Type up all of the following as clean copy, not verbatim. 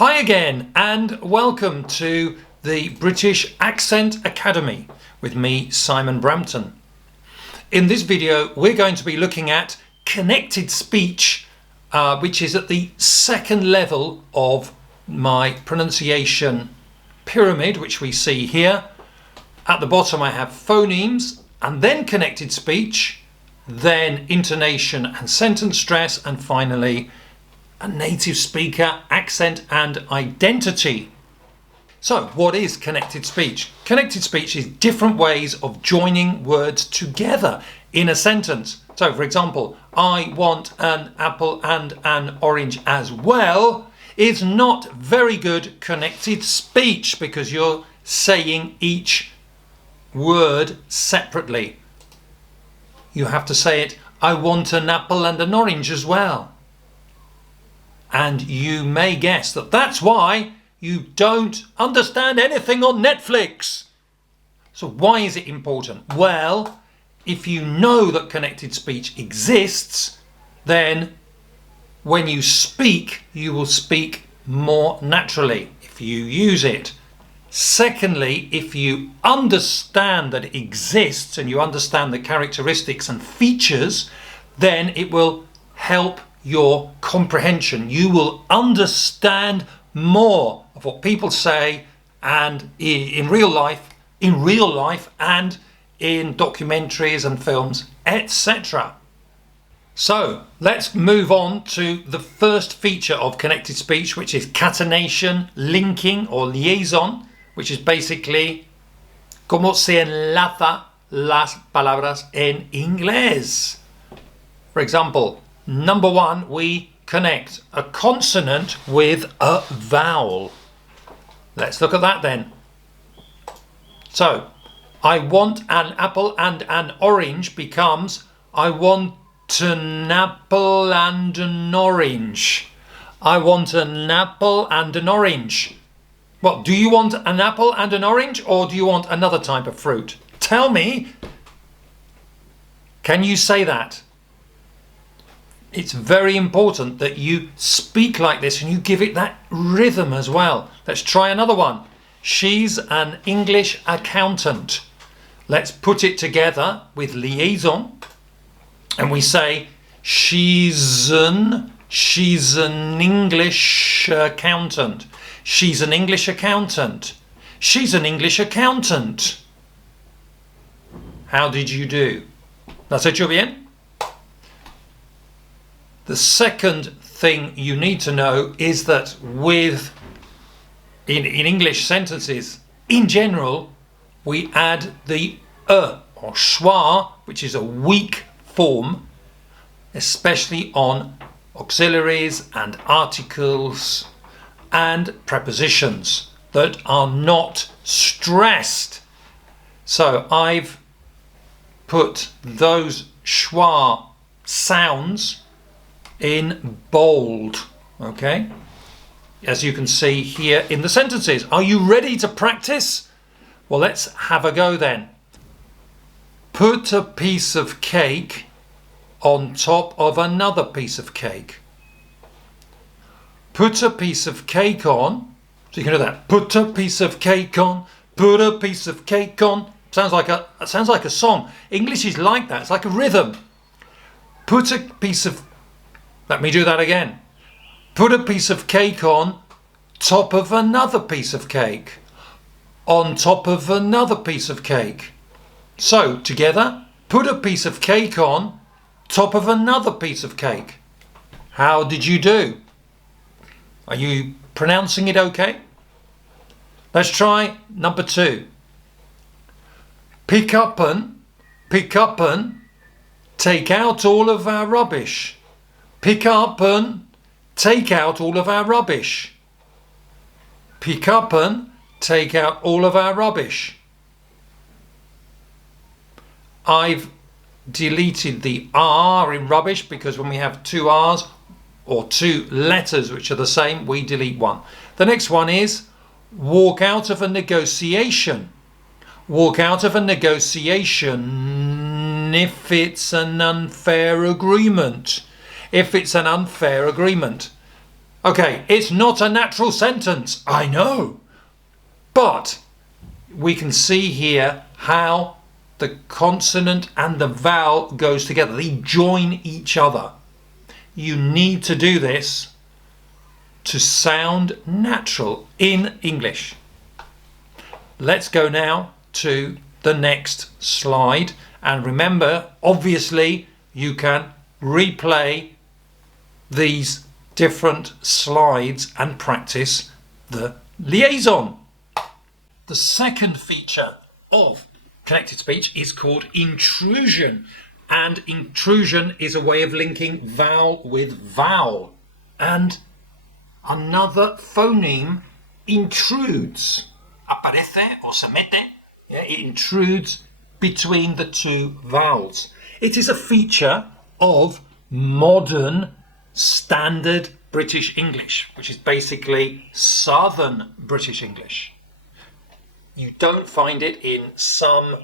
Hi again and welcome to the British Accent Academy with me, Simon Brampton. In this video we're going to be looking at connected speech, which is at the second level of my pronunciation pyramid, which we see here. At the bottom I have phonemes and then connected speech, then intonation and sentence stress, and finally a native speaker, accent and identity. So what is connected speech? Connected speech is different ways of joining words together in a sentence. So for example, I want an apple and an orange as well is not very good connected speech because you're saying each word separately. You have to say it, I want an apple and an orange as well. And you may guess that that's why you don't understand anything on Netflix. So why is it important? Well, if you know that connected speech exists, then when you speak, you will speak more naturally if you use it. Secondly, if you understand that it exists and you understand the characteristics and features, then it will help your comprehension. You will understand more of what people say and in real life and in documentaries and films, etc. So let's move on to the first feature of connected speech, which is catenation, linking or liaison, which is basically cómo se enlaza las palabras en inglés. For example, number one, we connect a consonant with a vowel. Let's look at that then. So, I want an apple and an orange becomes I want an apple and an orange. I want an apple and an orange. Well, do you want an apple and an orange or do you want another type of fruit? Tell me. Can you say that? It's very important that you speak like this and you give it that rhythm as well. Let's try another one. She's an English accountant. Let's put it together with liaison and we say she's an English accountant. She's an English accountant. She's an English accountant. How did you do? ¿Has hecho bien? The second thing you need to know is that in English sentences, in general, we add the or schwa, which is a weak form, especially on auxiliaries and articles and prepositions that are not stressed. So I've put those schwa sounds in bold, okay, as you can see here in the sentences. Are you ready to practice? Well, let's have a go then. Put a piece of cake on top of another piece of cake. Put a piece of cake on. So you can do that. Put a piece of cake on. Put a piece of cake on. Sounds like a song. English is like that. It's like a rhythm. Put a piece of. Let me do that again. Put a piece of cake on top of another piece of cake. On top of another piece of cake. So together, put a piece of cake on top of another piece of cake. How did you do? Are you pronouncing it okay? Let's try number two. Pick up and take out all of our rubbish. Pick up and take out all of our rubbish. Pick up and take out all of our rubbish. I've deleted the R in rubbish because when we have two R's or two letters which are the same, we delete one. The next one is walk out of a negotiation. Walk out of a negotiation if it's an unfair agreement. If it's an unfair agreement. Okay, it's not a natural sentence, I know. But we can see here how the consonant and the vowel goes together. They join each other. You need to do this to sound natural in English. Let's go now to the next slide. And remember, obviously, you can replay these different slides and practice the liaison. The second feature of connected speech is called intrusion. And intrusion is a way of linking vowel with vowel. And another phoneme intrudes. Aparece or se mete. Yeah, it intrudes between the two vowels. It is a feature of modern standard British English, which is basically Southern British English. You don't find it in some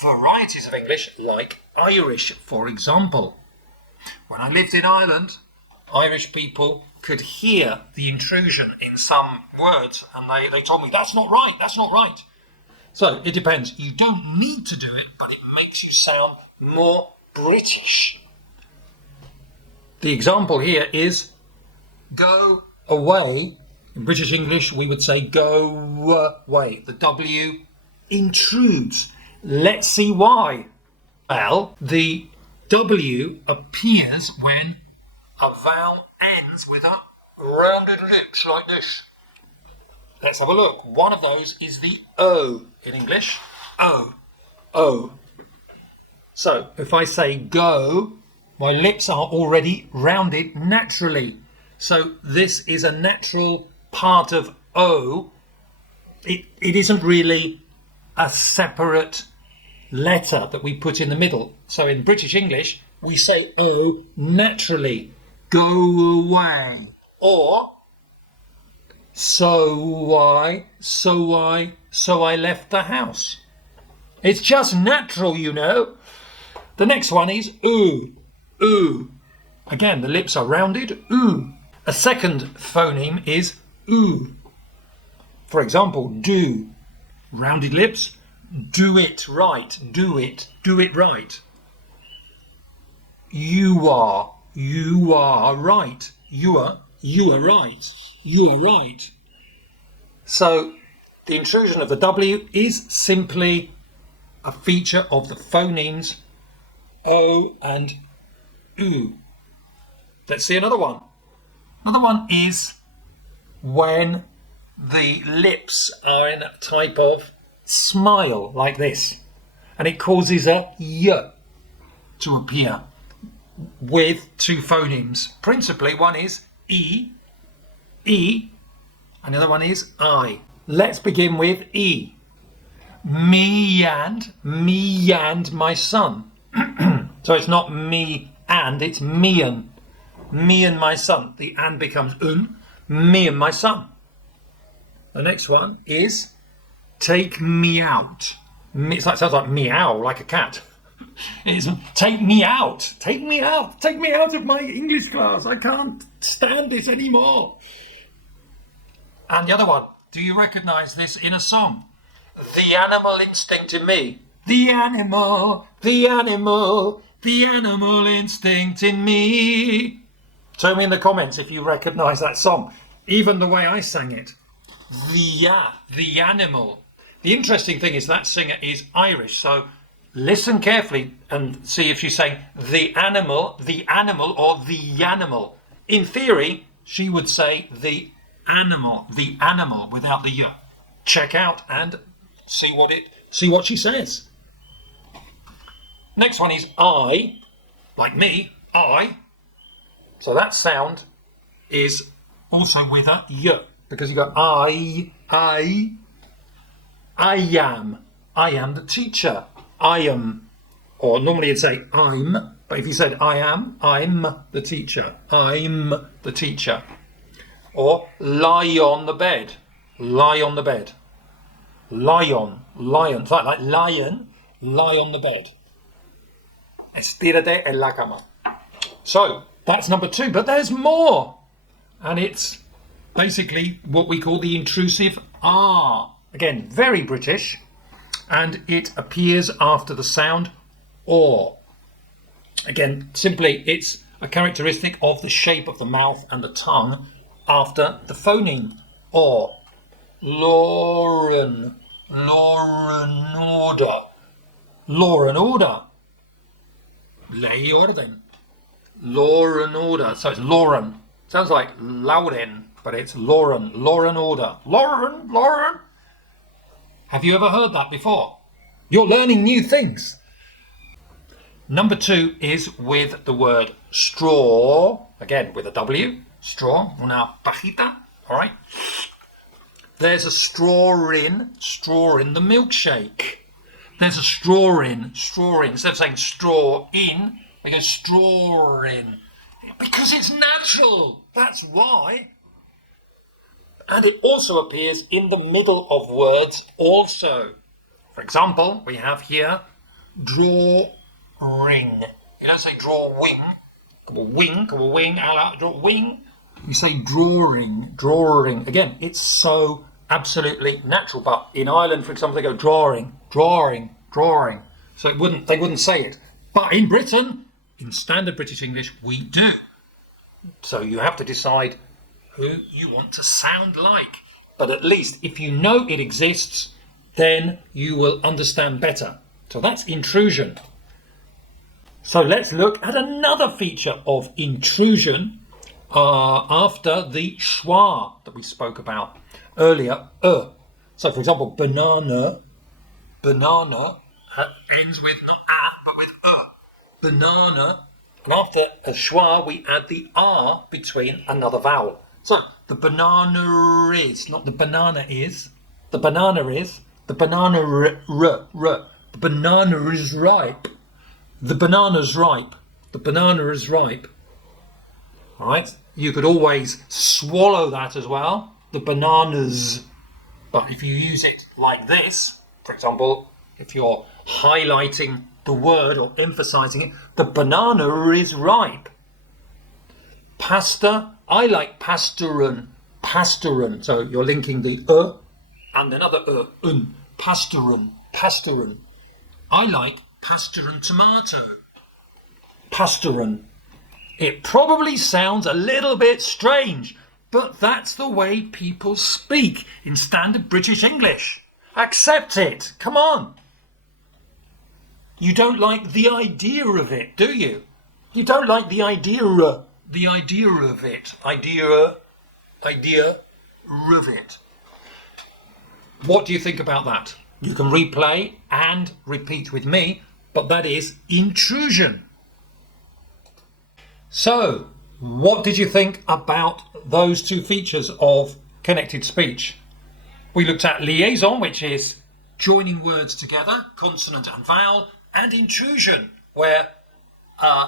varieties of English, like Irish, for example. When I lived in Ireland, Irish people could hear the intrusion in some words, and they told me, that's not right, that's not right. So it depends. You don't need to do it, but it makes you sound more British. The example here is go away. In British English, we would say go away. The W intrudes. Let's see why. Well, the W appears when a vowel ends with a rounded lips like this. Let's have a look. One of those is the O in English. O. O. So if I say go, my lips are already rounded naturally. So this is a natural part of O. It isn't really a separate letter that we put in the middle. So in British English, we say O naturally. Go away. Or so I left the house. It's just natural, you know. The next one is oo. Oo. Again, the lips are rounded. Oo. A second phoneme is oo. For example, do. Rounded lips. Do it right. Do it. Do it right. You are. You are right. You are right. You are right. So the intrusion of the W is simply a feature of the phonemes O and oo. Let's see another one. Another one is when the lips are in a type of smile like this, and it causes a Y to appear with two phonemes. Principally, one is E, and the other one is I. Let's begin with E. Me and my son. So it's not me and, it's me and my son. The and becomes un. Me and my son. The next one is take me out. It sounds like meow, like a cat. It's take me out. Take me out. Take me out of my English class. I can't stand this anymore. And the other one, do you recognise this in a song? The animal instinct in me. The animal instinct in me. Tell me in the comments if you recognise that song. Even the way I sang it. The animal. The interesting thing is that singer is Irish, so listen carefully and see if she's saying the animal, or the animal. In theory, she would say the animal without the y. Check out and see what she says. Next one is I, like me, I. So that sound is also with a y, because you go I am the teacher. I am, or normally you'd say I'm, but if you said I'm the teacher. I'm the teacher. Or lie on the bed. Lie on the bed. Lion. It's like lion, lie on the bed. Estírate en la cama. So, that's number 2, but there's more. and it's basically what we call the intrusive R. Again, very British, and it appears after the sound or. Again, simply it's a characteristic of the shape of the mouth and the tongue after the phoneme or. Lauren, order. Lauren order. Lei orden. Lauren order. So it's Lauren. Sounds like Lauren, but it's Lauren. Lauren order. Lauren. Have you ever heard that before? You're learning new things. Number 2 is with the word straw. Again, with a W. Straw. Una pajita. All right. There's a straw in the milkshake. There's a straw in. Instead of saying straw in, they go straw in. Because it's natural. That's why. And it also appears in the middle of words also. For example, we have here drawing. You don't say drawing. Come on, wing. Draw wing. You say drawing. Again, it's so absolutely natural. But in Ireland, for example, they go drawing. So they wouldn't say it. But in Britain, in standard British English, we do. So you have to decide who you want to sound like. But at least if you know it exists, then you will understand better. So that's intrusion. So let's look at another feature of intrusion after the schwa that we spoke about earlier. So for example, banana ends with not a, but with banana. And after a schwa, we add the r between another vowel. So the banana is, not the banana is. The banana is. The banana r. The banana is ripe. The banana's ripe. The banana is ripe. All right. You could always swallow that as well. The bananas. But if you use it like this, for example, if you're highlighting the word or emphasizing it, the banana is ripe. Pasta. I like pastoran. So you're linking the and another pastoran. I like pastoran tomato. Pastoran. It probably sounds a little bit strange, but that's the way people speak in standard British English. Accept it. Come on. You don't like the idea of it, do you? You don't like the idea of it. Idea of it. What do you think about that? You can replay and repeat with me, but that is intrusion. So, what did you think about those two features of connected speech? We looked at liaison, which is joining words together, consonant and vowel, and intrusion, where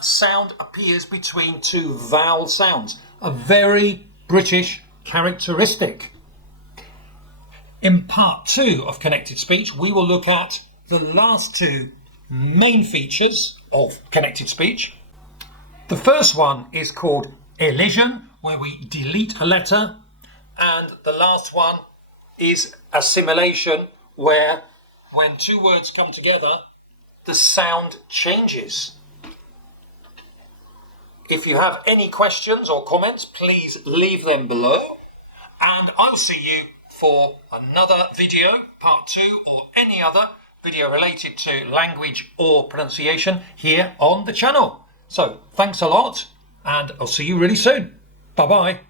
sound appears between two vowel sounds. A very British characteristic. In part 2 of connected speech, we will look at the last two main features of connected speech. The first one is called ELISION, where we delete a letter, and the last one is assimilation, where when two words come together, the sound changes. If you have any questions or comments, please leave them below, and I'll see you for another video, part 2, or any other video related to language or pronunciation here on the channel. So thanks a lot, and I'll see you really soon. Bye bye.